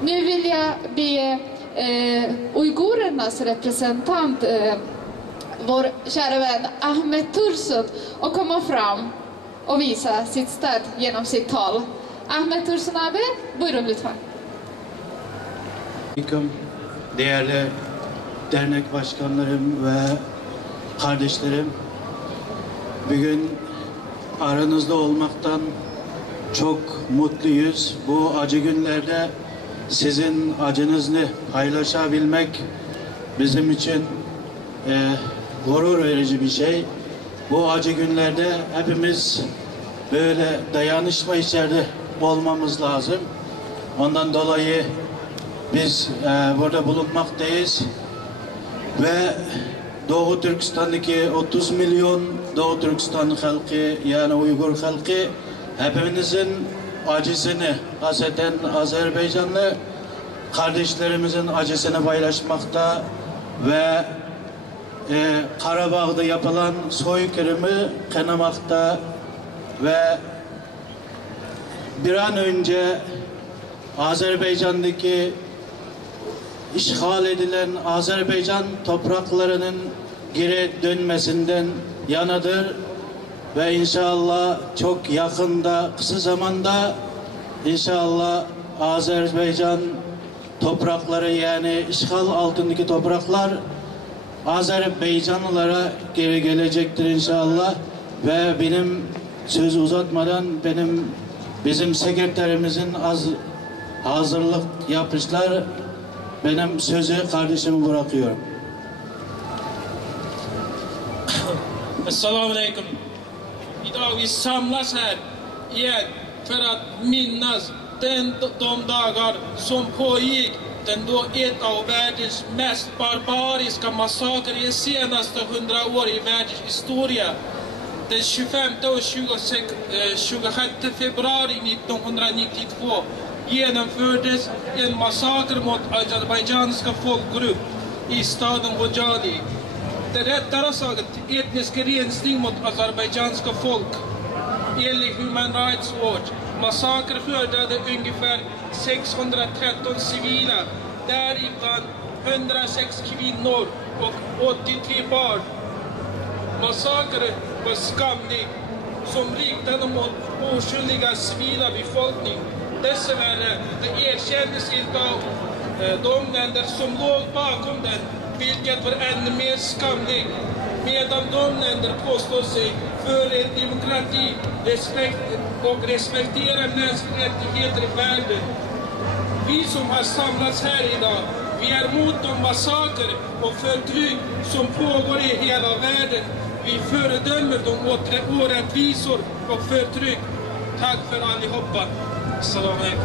Nu vill jag be uigurernas representant, vår kära vän Ahmet Tursun, att komma fram och visa sitt stöd genom sitt tal. Ahmet Tursun abi, buyurun lütfen. Değerli dernek başkanlarım ve kardeşlerim, bugün aranızda olmaktan çok mutluyuz. Bu acı günlerde sizin acınızı paylaşabilmek bizim için gurur verici bir şey. Bu acı günlerde hepimiz böyle dayanışma içinde olmamız lazım. Ondan dolayı biz burada bulunmaktayız ve Doğu Türkistan'daki 30 milyon Doğu Türkistan halkı, yani Uygur halkı, hepimizin acısını, hasreten Azerbaycanlı kardeşlerimizin acısını paylaşmakta ve Karabağ'da yapılan soykırımı kınamakta ve bir an önce Azerbaycan'daki işgal edilen Azerbaycan topraklarının geri dönmesinden yanadır ve inşallah çok yakında, kısa zamanda inşallah Azerbaycan toprakları, yani işgal altındaki topraklar Azerbaycanlılara geri gelecektir inşallah. Ve benim sözü uzatmadan bizim sekreterimizin hazırlık yapmışlar. Benim sözü kardeşime bırakıyorum. Assalamu alaikum. Idag vi samlas här igen för att minnas de dagar som pågick då ett av världens mest barbariska massakrer i de senaste 100 år i världens historia. Den 25 och 26 februari 1992 genomfördes en massaker mot azerbajdzjanska folkgrupp i staden Khojaly. Det rättare sagt etnisk rensning mot azerbajdzjanska folk. Enligt Human Rights Watch massaker skördade ungefär 613 civila, däribland 106 kvinnor och 83 barn. Massakern var skamlig, som riktade mot oskyldiga civila befolkning. Dessvärre, det erkändes inte av de länder som låg bakom den, vilket var ännu mer skamligt, medan de länder påstår sig för en demokrati och respekterar mänskliga rättigheter i världen. Vi som har samlats här idag, vi är mot de massaker och förtryck som pågår i hela världen. Vi fördömer de orättvisor och förtryck. Tack för allihopa. Assalamu alaikum.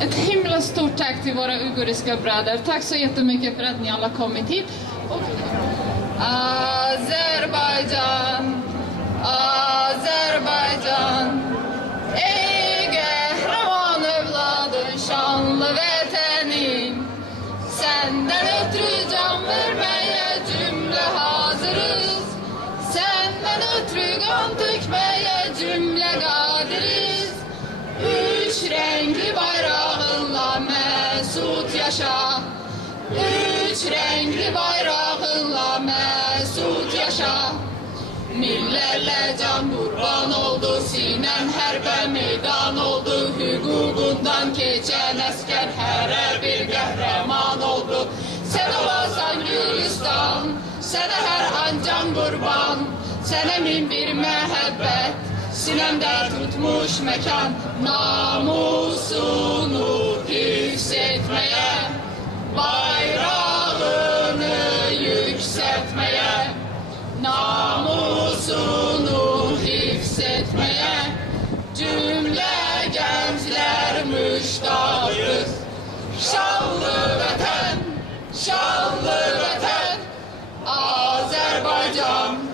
Ett himla stort tack till våra uiguriska bröder. Tack så jättemycket för att ni alla kommit hit. Azerbaycan, Azerbaycan, ey kahraman evladın, şanlı vatanım. Senden ötürü can vermeye cümle hazırız. Senden ötürü kan dökmeye cümle kadiriz. Üç renkli bayrağınla mesut yaşa. Üç renkli bayrağınla mesut yaşa. Millerle can kurban oldu, sinem herbe meydan oldu. Hukukundan geçen asker her bir kahraman oldu. Sen olasan Gülistan, sana her an can kurban. Sana min bir mehabbet, sinemde tutmuş mekan. Namusunu hissetmeye, bayrağını yükseltmeye, namusunu hissetmeye cümle gençler müştakız. Şanlı vatan, şanlı vatan, Azerbaycan.